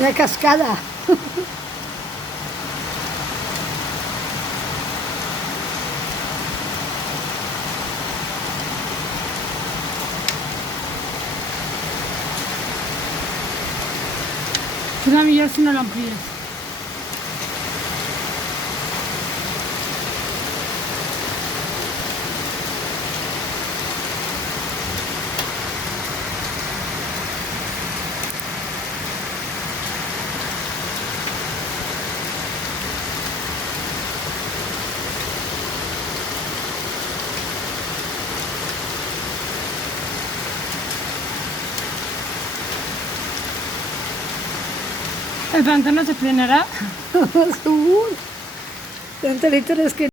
Una cascada. Serà millor si no l'amplies. El pantano se frenará. Segur. Tanto litros que